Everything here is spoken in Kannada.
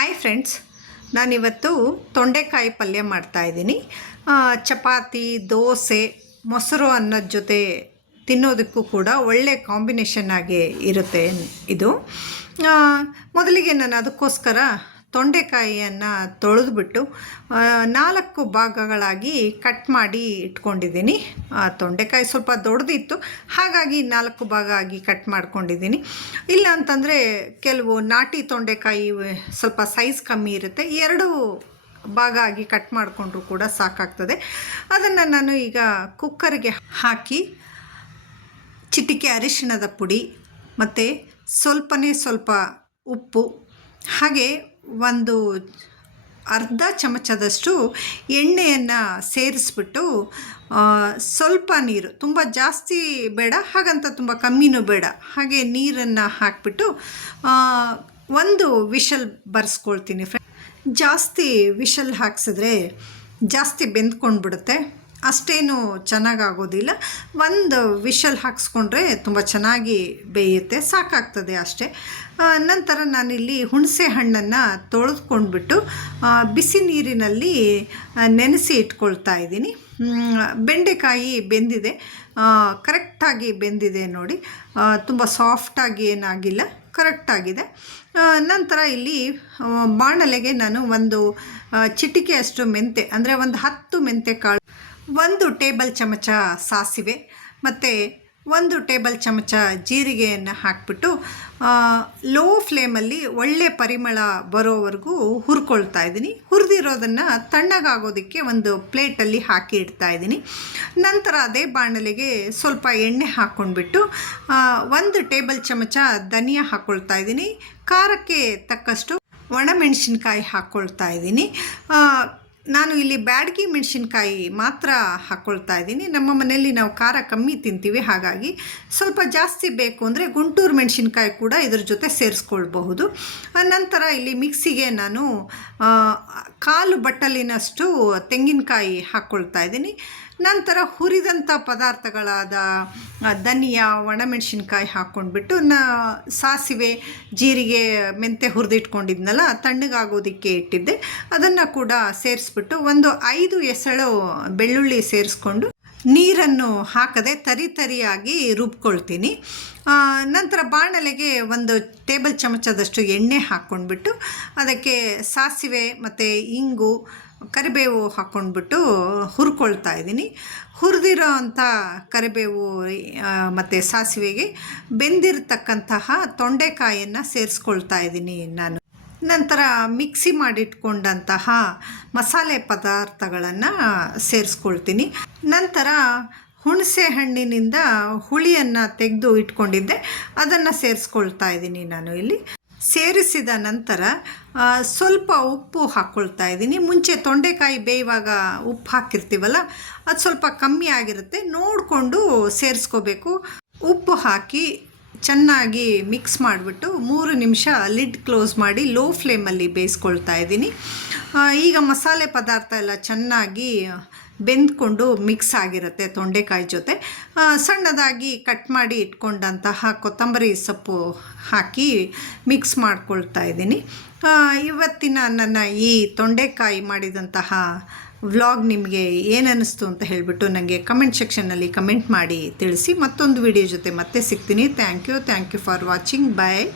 ಹಾಯ್ ಫ್ರೆಂಡ್ಸ್ ನಾನಿವತ್ತು ತೊಂಡೆಕಾಯಿ ಪಲ್ಯ ಮಾಡ್ತಾಯಿದ್ದೀನಿ ಚಪಾತಿ, ದೋಸೆ, ಮೊಸರು ಅನ್ನದ ಜೊತೆ ತಿನ್ನೋದಕ್ಕೂ ಕೂಡ ಒಳ್ಳೆ ಕಾಂಬಿನೇಷನ್ ಆಗಿ ಇರುತ್ತೆ ಇದು. ಮೊದಲಿಗೆ ನಾನು ಅದಕ್ಕೋಸ್ಕರ ತೊಂಡೆಕಾಯಿಯನ್ನು ತೊಳೆದುಬಿಟ್ಟು ನಾಲ್ಕು ಭಾಗಗಳಾಗಿ ಕಟ್ ಮಾಡಿ ಇಟ್ಕೊಂಡಿದ್ದೀನಿ. ಆ, ತೊಂಡೆಕಾಯಿ ಸ್ವಲ್ಪ ದೊಡ್ಡದಿತ್ತು ಹಾಗಾಗಿ ನಾಲ್ಕು ಭಾಗ ಆಗಿ ಕಟ್ ಮಾಡ್ಕೊಂಡಿದ್ದೀನಿ. ಇಲ್ಲ ಅಂತಂದರೆ ಕೆಲವು ನಾಟಿ ತೊಂಡೆಕಾಯಿ ಸ್ವಲ್ಪ ಸೈಜ್ ಕಮ್ಮಿ ಇರುತ್ತೆ ಎರಡು ಭಾಗ ಆಗಿ ಕಟ್ ಮಾಡಿಕೊಂಡ್ರು ಕೂಡ ಸಾಕಾಗ್ತದೆ. ಅದನ್ನು ನಾನು ಈಗ ಕುಕ್ಕರ್ಗೆ ಹಾಕಿ ಚಿಟಿಕೆ ಅರಿಶಿಣದ ಪುಡಿ ಮತ್ತು ಸ್ವಲ್ಪನೇ ಸ್ವಲ್ಪ ಉಪ್ಪು ಹಾಗೆ ಒಂದು ಅರ್ಧ ಚಮಚದಷ್ಟು ಎಣ್ಣೆಯನ್ನು ಸೇರಿಸ್ಬಿಟ್ಟು ಸ್ವಲ್ಪ ನೀರು, ತುಂಬ ಜಾಸ್ತಿ ಬೇಡ, ಹಾಗಂತ ತುಂಬ ಕಮ್ಮಿನೂ ಬೇಡ, ಹಾಗೆ ನೀರನ್ನು ಹಾಕಿಬಿಟ್ಟು ಒಂದು ವಿಷಲ್ ಬರ್ಸ್ಕೊಳ್ತೀನಿ ಫ್ರೆಂಡ್ ಜಾಸ್ತಿ ವಿಷಲ್ ಹಾಕ್ಸಿದ್ರೆ ಜಾಸ್ತಿ ಬೆಂದ್ಕೊಂಡು ಬಿಡುತ್ತೆ ಅಷ್ಟೇನು ಚೆನ್ನಾಗಾಗೋದಿಲ್ಲ. ಒಂದು ವಿಷಲ್ ಹಾಕ್ಸ್ಕೊಂಡ್ರೆ ತುಂಬ ಚೆನ್ನಾಗಿ ಬೇಯುತ್ತೆ. ಸಾಕಾಗ್ತದೆ ಅಷ್ಟೇ. ನಂತರ ನಾನಿಲ್ಲಿ ಹುಣಸೆ ಹಣ್ಣನ್ನು ತೊಳೆದುಕೊಂಡ್ಬಿಟ್ಟು ಬಿಸಿ ನೀರಿನಲ್ಲಿ ನೆನೆಸಿ ಇಟ್ಕೊಳ್ತಾ ಇದ್ದೀನಿ. ಬೆಂಡೆಕಾಯಿ ಬೆಂದಿದೆ. ಕರೆಕ್ಟಾಗಿ ಬೆಂದಿದೆ ನೋಡಿ. ತುಂಬ ಸಾಫ್ಟಾಗಿ ಏನಾಗಿಲ್ಲ. ಕರೆಕ್ಟಾಗಿದೆ. ನಂತರ ಇಲ್ಲಿ ಬಾಣಲೆಗೆ ನಾನು ಒಂದು ಚಿಟಿಕೆ ಚಿಟಿಕೆಯಷ್ಟು ಮೆಂತೆ, ಅಂದರೆ ಒಂದು ಹತ್ತು ಮೆಂತೆ ಕಾಳು ಒಂದು ಟೇಬಲ್ ಚಮಚ ಸಾಸಿವೆ ಮತ್ತು ಒಂದು ಟೇಬಲ್ ಚಮಚ ಜೀರಿಗೆಯನ್ನು ಹಾಕಿಬಿಟ್ಟು ಲೋ ಫ್ಲೇಮಲ್ಲಿ ಒಳ್ಳೆ ಪರಿಮಳ ಬರೋವರೆಗೂ ಹುರ್ಕೊಳ್ತಾ ಇದ್ದೀನಿ. ಹುರಿದಿರೋದನ್ನು ತಣ್ಣಗಾಗೋದಕ್ಕೆ ಒಂದು ಪ್ಲೇಟಲ್ಲಿ ಹಾಕಿ ಇಡ್ತಾ ಇದ್ದೀನಿ. ನಂತರ ಅದೇ ಬಾಣಲೆಗೆ ಸ್ವಲ್ಪ ಎಣ್ಣೆ ಹಾಕ್ಕೊಂಡ್ಬಿಟ್ಟು ಒಂದು ಟೇಬಲ್ ಚಮಚ ಧನಿಯಾ ಹಾಕ್ಕೊಳ್ತಾ ಇದ್ದೀನಿ. ಖಾರಕ್ಕೆ ತಕ್ಕಷ್ಟು ಒಣಮೆಣಸಿನ್ಕಾಯಿ ಹಾಕ್ಕೊಳ್ತಾ ಇದ್ದೀನಿ. ನಾನು ಇಲ್ಲಿ ಬ್ಯಾಡಗಿ ಮೆಣಸಿನ್ಕಾಯಿ ಮಾತ್ರ ಹಾಕ್ಕೊಳ್ತಾ ಇದ್ದೀನಿ. ನಮ್ಮ ಮನೆಯಲ್ಲಿ ನಾವು ಖಾರ ಕಮ್ಮಿ ತಿಂತೀವಿ. ಹಾಗಾಗಿ ಸ್ವಲ್ಪ ಜಾಸ್ತಿ ಬೇಕು ಅಂದರೆ ಗುಂಟೂರು ಮೆಣಸಿನ್ಕಾಯಿ ಕೂಡ ಇದ್ರ ಜೊತೆ ಸೇರಿಸ್ಕೊಳ್ಬಹುದು. ನಂತರ ಇಲ್ಲಿ ಮಿಕ್ಸಿಗೆ ನಾನು ಕಾಲು ಬಟ್ಟಲಿನಷ್ಟು ತೆಂಗಿನಕಾಯಿ ಹಾಕ್ಕೊಳ್ತಾ ಇದ್ದೀನಿ. ನಂತರ ಹುರಿದಂಥ ಪದಾರ್ಥಗಳಾದ ಧನಿಯಾ, ಒಣಮೆಣಸಿನ್ಕಾಯಿ ಹಾಕ್ಕೊಂಡ್ಬಿಟ್ಟು ನ, ಸಾಸಿವೆ, ಜೀರಿಗೆ ಮೆಂತೆ ಹುರಿದಿಟ್ಕೊಂಡಿದ್ನಲ್ಲ, ತಣ್ಣಗಾಗೋದಕ್ಕೆ ಇಟ್ಟಿದ್ದೆ. ಅದನ್ನು ಕೂಡ ಸೇರಿಸ್ಬಿಟ್ಟು ಒಂದು ಐದು ಎಸಳು ಬೆಳ್ಳುಳ್ಳಿ ಸೇರಿಸ್ಕೊಂಡು ನೀರನ್ನು ಹಾಕದೆ ತರಿ ತರಿಯಾಗಿ ರುಬ್ಕೊಳ್ತೀನಿ. ನಂತರ ಬಾಣಲೆಗೆ ಒಂದು ಟೇಬಲ್ ಚಮಚದಷ್ಟು ಎಣ್ಣೆ ಹಾಕ್ಕೊಂಡ್ಬಿಟ್ಟು ಅದಕ್ಕೆ ಸಾಸಿವೆ ಮತ್ತು ಇಂಗು, ಕರಿಬೇವು ಹಾಕ್ಕೊಂಡ್ಬಿಟ್ಟು ಹುರ್ಕೊಳ್ತಾ ಇದ್ದೀನಿ. ಹುರಿದಿರೋ ಅಂಥ ಕರಿಬೇವು ಮತ್ತು ಸಾಸಿವೆಗೆ ಬೆಂದಿರತಕ್ಕಂತಹ ತೊಂಡೆಕಾಯನ್ನು ಸೇರಿಸ್ಕೊಳ್ತಾ ಇದ್ದೀನಿ ನಾನು. ನಂತರ ಮಿಕ್ಸಿ ಮಾಡಿಟ್ಕೊಂಡಂತಹ ಮಸಾಲೆ ಪದಾರ್ಥಗಳನ್ನು ಸೇರಿಸ್ಕೊಳ್ತೀನಿ. ನಂತರ ಹುಣಸೆ ಹಣ್ಣಿನಿಂದ ಹುಳಿಯನ್ನು ತೆಗೆದು ಇಟ್ಕೊಂಡಿದ್ದೆ. ಅದನ್ನು ಸೇರಿಸ್ಕೊಳ್ತಾ ಇದ್ದೀನಿ ನಾನು ಇಲ್ಲಿ. ಸೇರಿಸಿದ ನಂತರ ಸ್ವಲ್ಪ ಉಪ್ಪು ಹಾಕ್ಕೊಳ್ತಾ ಇದ್ದೀನಿ. ಮುಂಚೆ ತೊಂಡೆಕಾಯಿ ಬೇಯುವಾಗ ಉಪ್ಪು ಹಾಕಿರ್ತೀವಲ್ಲ, ಅದು ಸ್ವಲ್ಪ ಕಮ್ಮಿ ಆಗಿರುತ್ತೆ. ನೋಡಿಕೊಂಡು ಸೇರಿಸ್ಕೋಬೇಕು. ಉಪ್ಪು ಹಾಕಿ ಚೆನ್ನಾಗಿ ಮಿಕ್ಸ್ ಮಾಡಿಬಿಟ್ಟು ಮೂರು ನಿಮಿಷ ಲಿಡ್ ಕ್ಲೋಸ್ ಮಾಡಿ ಲೋ ಫ್ಲೇಮಲ್ಲಿ ಬೇಯಿಸ್ಕೊಳ್ತಾ ಇದ್ದೀನಿ. ಈಗ ಮಸಾಲೆ ಪದಾರ್ಥ ಎಲ್ಲ ಚೆನ್ನಾಗಿ ಬೆಂದ್ಕೊಂಡು ಮಿಕ್ಸ್ ಆಗಿರುತ್ತೆ ತೊಂಡೆಕಾಯಿ ಜೊತೆ. ಸಣ್ಣದಾಗಿ ಕಟ್ ಮಾಡಿ ಇಟ್ಕೊಂಡಂತಹ ಕೊತ್ತಂಬರಿ ಸೊಪ್ಪು ಹಾಕಿ ಮಿಕ್ಸ್ ಮಾಡ್ಕೊಳ್ತಾ ಇದ್ದೀನಿ. ಇವತ್ತಿನ ನನ್ನ ಈ ತೊಂಡೆಕಾಯಿ ಮಾಡಿದಂತಹ ವ್ಲಾಗ್ ನಿಮಗೆ ಏನನ್ನಿಸ್ತು ಅಂತ ಹೇಳಿಬಿಟ್ಟು ನನಗೆ ಕಮೆಂಟ್ ಸೆಕ್ಷನ್ನಲ್ಲಿ ಕಮೆಂಟ್ ಮಾಡಿ ತಿಳಿಸಿ ಮತ್ತೊಂದು ವಿಡಿಯೋ ಜೊತೆ ಮತ್ತೆ ಸಿಗ್ತೀನಿ. Thank you thank you for watching bye